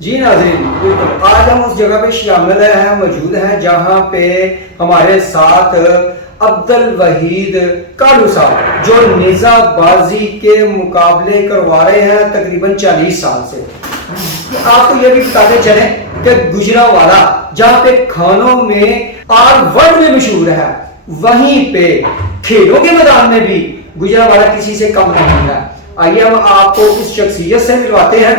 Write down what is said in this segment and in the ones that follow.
جی ناظرین، بالکل آج ہم اس جگہ پہ شامل ہیں، موجود ہیں جہاں پہ ہمارے ساتھ عبدالوحید کالو صاحب جو نیزہ بازی کے مقابلے کروا رہے ہیں تقریباً 40 سال سے۔ آپ کو یہ بھی بتاتے چلیں کہ گجرانوالہ جہاں پہ کھانوں میں آل ورلڈ میں مشہور ہے، وہیں پہ کھیلوں کے میدان میں بھی گجرانوالہ کسی سے کم نہیں ہے۔ آئیے ہم آپ کو اس شخصیت سے ملواتے ہیں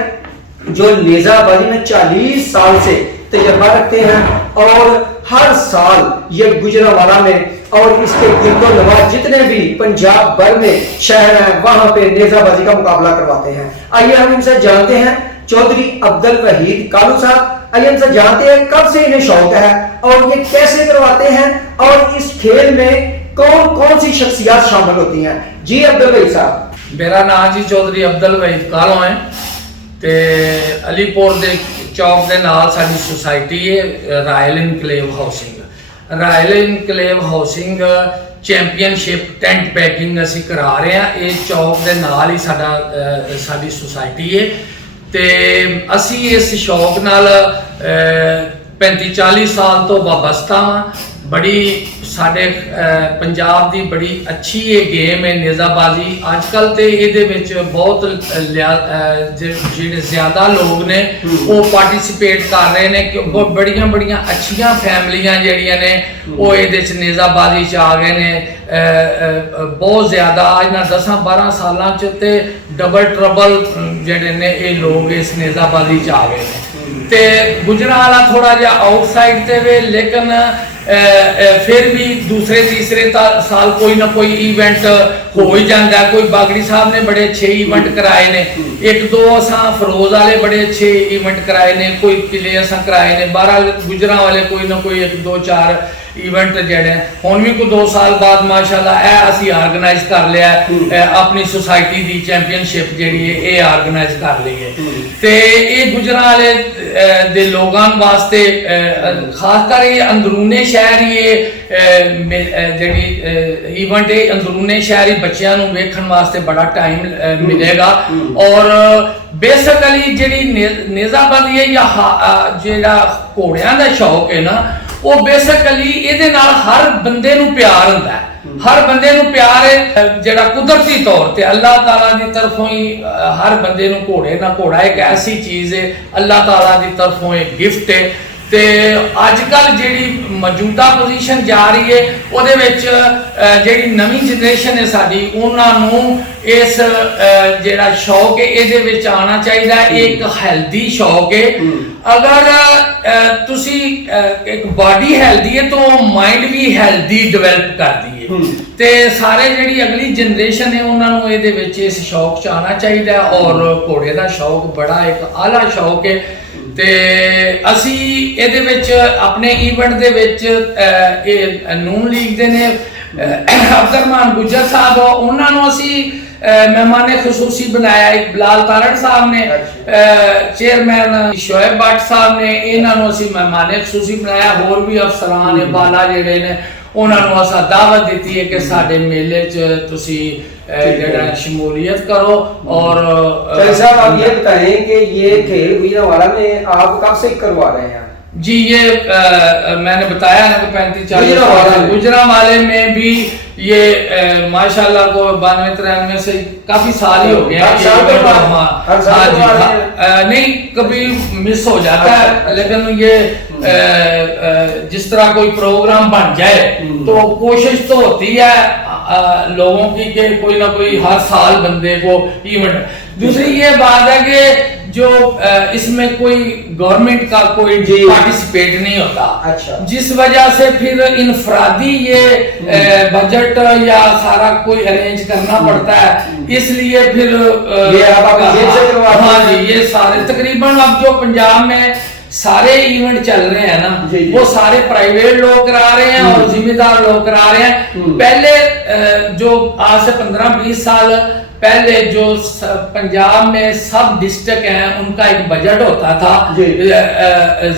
جو نیزہ بازی میں 40 سال سے تجربہ رکھتے ہیں اور ہر سال یہ گجرانوالہ میں اور اس کے گرد و نواح جتنے بھی پنجاب بھر میں شہر ہیں وہاں پہ نیزہ بازی کا مقابلہ کرواتے ہیں۔ آئیے ہم ان سے جانتے ہیں چودھری عبدالوحید کالو صاحب، آئیے ہم سے جانتے ہیں کب سے انہیں شوق ہے اور یہ کیسے کرواتے ہیں اور اس کھیل میں کون کون سی شخصیات شامل ہوتی ہیں۔ جی عبدالوحید صاحب۔ میرا نام جی چودھری عبدالوحید کالو ہے تے علی پور دے چوک دے نال ساری سوسائٹی ہے royal enclave housing. Royal enclave housing championship tent packing اسی کرا رہے ہیں، یہ چوک دے نال ہی ساری سوسائٹی ہے تے اسی اس شوق نال 35-40 سال تو وابستہ ہاں۔ بڑی ساڈے پنجاب دی بڑی اچھی یہ گیم ہے نیزہ بازی۔ اج کل تے یہ بہت زیادہ لوگ نے وہ پارٹیسپیٹ کر رہے ہیں کہ بڑیاں بڑیاں اچھیاں فیملیاں جڑیاں نے وہ یہ نیزہ بازی چ آ گئے نے بہت زیادہ۔ اج نہ 10-12 سالاں تے ڈبل ٹربل جڑے نے یہ لوگ اس نیزہ بازی چ آ گئے نے تے گجرانوالہ تھوڑا جہا آؤٹ سائڈ تے وے، لیکن پھر بھی دوسرے تیسرے سال کوئی نہ کوئی ایونٹ ہو ہی جاتا ہے۔ کوئی باگڑی صاحب نے بڑے اچھے ایونٹ کرائے نے، ایک دو اساں فروز والے بڑے اچھے ایونٹ کرائے نے، کوئی قلعے اساں کرائے نے۔ بہرحال گجرانوالے کوئی نہ کوئی 1-2-4 ایونٹ جڑے ہن بھی کوئی 2 سال بعد ماشاءاللہ اے اسی آرگنائز کر لیا اپنی سوسائٹی دی چیمپئن شپ جڑی ہے اے آرگنائز کر لی ہے تے اے گجرانوالے دے لوگاں واسطے خاص کر یہ اندرون شہر یہ جڑی ایونٹ ہے اندرون شہری بچیاں نوں ویکھن واسطے بڑا ٹائم ملے گا۔ اور بیسیکلی جڑی نیزہ بازی ہے یا جڑا گھوڑیاں دا شوق ہے نا، وہ بیسیکلی یہ ہر بندے نو پیار ہوندا ہے۔ ہر بندے نو پیار ہے جڑا قدرتی طور تے اللہ تعالیٰ دی طرفوں ہی ہر بندے نو گھوڑے نہ گھوڑا ایک ایسی چیز ہے اللہ تعالیٰ دی طرفوں ایک گفٹ ہے تے اج کل جیڑی موجودہ پوزیشن جا رہی ہے وہ دے وچ جیڑی نویں جنریشن ہے ساری انہاں نوں اس جیڑا شوق ہے یہ دے وچ آنا چاہیے۔ ایک ہیلدی شوق ہے، اگر تسی ایک باڈی ہیلدی ہے تو مائنڈ بھی ہیلدی ڈیولپ کرتی ہے تے سارے جیڑی اگلی جنریشن ہے انہاں نوں یہ دے وچ اس شوق چ آنا چاہیے۔ اور گھوڑے دا شوق بڑا ایک اعلیٰ شوق ہے تے اسی یہ وچ اپنے ایونٹ دے وچ نون لیگ دے نے عبدالرحمان گجر صاحب انہاں نوں اسی مہمان خصوصی بنایا، بلال تارڑ صاحب نے، چیئرمین شعیب بٹ صاحب نے، انہاں نوں اسی مہمان خصوصی بنایا۔ اور بھی افسران بالا جڑے نے انہاں نوں اساں دعوت دیتی ہے کہ ساڈے میلے چ تسی جڑا شمولیت کرو۔ اور صاحب آپ یہ بتائیں کہ یہ کھیل گجرانوالہ میں آپ کب سے کروا رہے ہیں؟ جی یہ میں نے بتایا نا کہ 35-40 گجرانوالے میں بھی یہ ماشاءاللہ کو 92-93 سے کافی سال ہی ہو گیا نہیں کبھی مس ہو جاتا ہے، لیکن یہ جس طرح کوئی پروگرام بن جائے تو کوشش تو ہوتی ہے لوگوں کی کہ کوئی نہ کوئی ہر سال بندے کو ایونٹ۔ دوسری یہ بات ہے کہ جو اس میں کوئی گورنمنٹ کا کوئی پارٹیسپیٹ نہیں ہوتا، جس وجہ سے پھر انفرادی یہ بجٹ یا سارا کوئی ارینج کرنا پڑتا ہے، اس لیے پھر ہاں جی یہ سارے تقریباً اب جو پنجاب میں سارے ایونٹ چل رہے ہیں نا وہ سارے پرائیویٹ لوگ کرا رہے ہیں اور ذمہ دار لوگ کرا رہے ہیں۔ پہلے جو آج سے 15-20 سال پہلے جو پنجاب میں سب ڈسٹرکٹ ہیں ان کا ایک بجٹ ہوتا تھا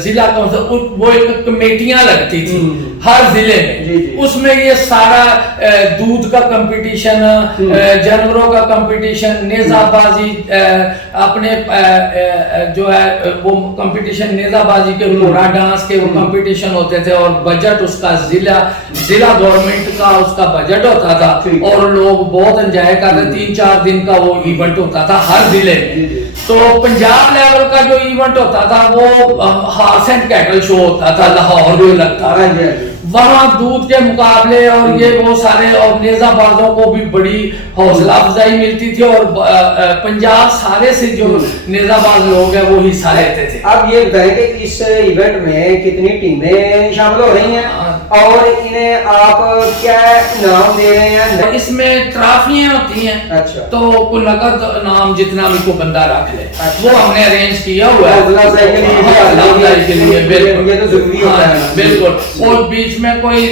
ضلع کونسل، وہ ایک کمیٹیاں لگتی تھی، ہر ضلع میں جی جی. اس میں یہ سارا دودھ کا کمپٹیشن، جانوروں کا کمپٹیشن، نیزہ بازی، اپنے جو ہے وہ کمپٹیشن نیزہ بازی کے، گھوڑا ڈانس کے وہ کمپٹیشن ہوتے تھے، اور بجٹ اس کا ضلع گورنمنٹ کا اس کا بجٹ ہوتا تھا، اور لوگ بہت انجوائے کرتے، 3-4 دن کا وہ ایونٹ ہوتا تھا ہر ضلع میں. تو پنجاب لیول کا جو ایونٹ ہوتا تھا وہ ہارس اینڈ کیٹل شو ہوتا تھا، لاہور میں لگتا تھا، وہاں دودھ کے مقابلے اور یہ وہ سارے، اور نیزہ بازوں کو بھی بڑی حوصلہ افزائی ملتی تھی، اور پنجاب سارے سے جو نیزہ باز لوگ ہیں وہ حصہ لیتے تھے. اب یہ بتائیں کہ اس ایونٹ میں کتنی ٹیمیں شامل ہو رہی ہیں اور انہیں آپ کیا انعام دے رہے ہیں؟ اس میں ٹرافیاں ہوتی ہیں، اچھا. تو کوئی نقد انعام جتنا بھی کوئی بندہ رکھ لے وہ ہم نے ارینج کیا ہوا ہے حوصلہ افزائی کے لیے، حوصلہ افزائی کے لیے. بالکل یہ تو ضروری ہوتا ہے. بالکل. اور بیچ میں کوئی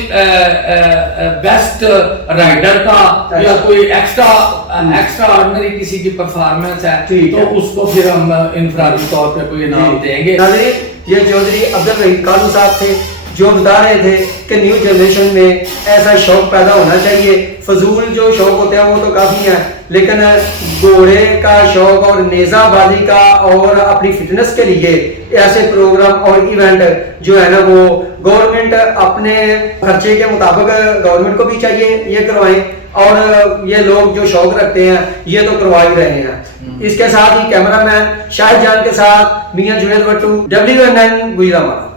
بیسٹ رائڈر کا یا کوئی ایکسٹرا آرڈنری کسی کی پرفارمنس ہے تو اس کو پھر ہم انفرادی طور پہ کوئی انعام دیں گے. یہ چودھری عبدالوحید کالو صاحب تھے جو بتا رہے تھے کہ نیو جنریشن میں ایسا شوق پیدا ہونا چاہیے. فضول جو شوق ہوتے ہیں وہ تو کافی ہیں، لیکن گھوڑے کا شوق اور نیزہ بازی کا اور اپنی فٹنس کے لیے ایسے پروگرام اور ایونٹ جو ہے نا وہ گورنمنٹ اپنے خرچے کے مطابق گورنمنٹ کو بھی چاہیے یہ کروائیں، اور یہ لوگ جو شوق رکھتے ہیں یہ تو کروا ہی رہے ہیں. اس کے ساتھ ہی کیمرہ مین شاہد جان کے ساتھ میاں جنید بٹو، WNN گجرانوالہ.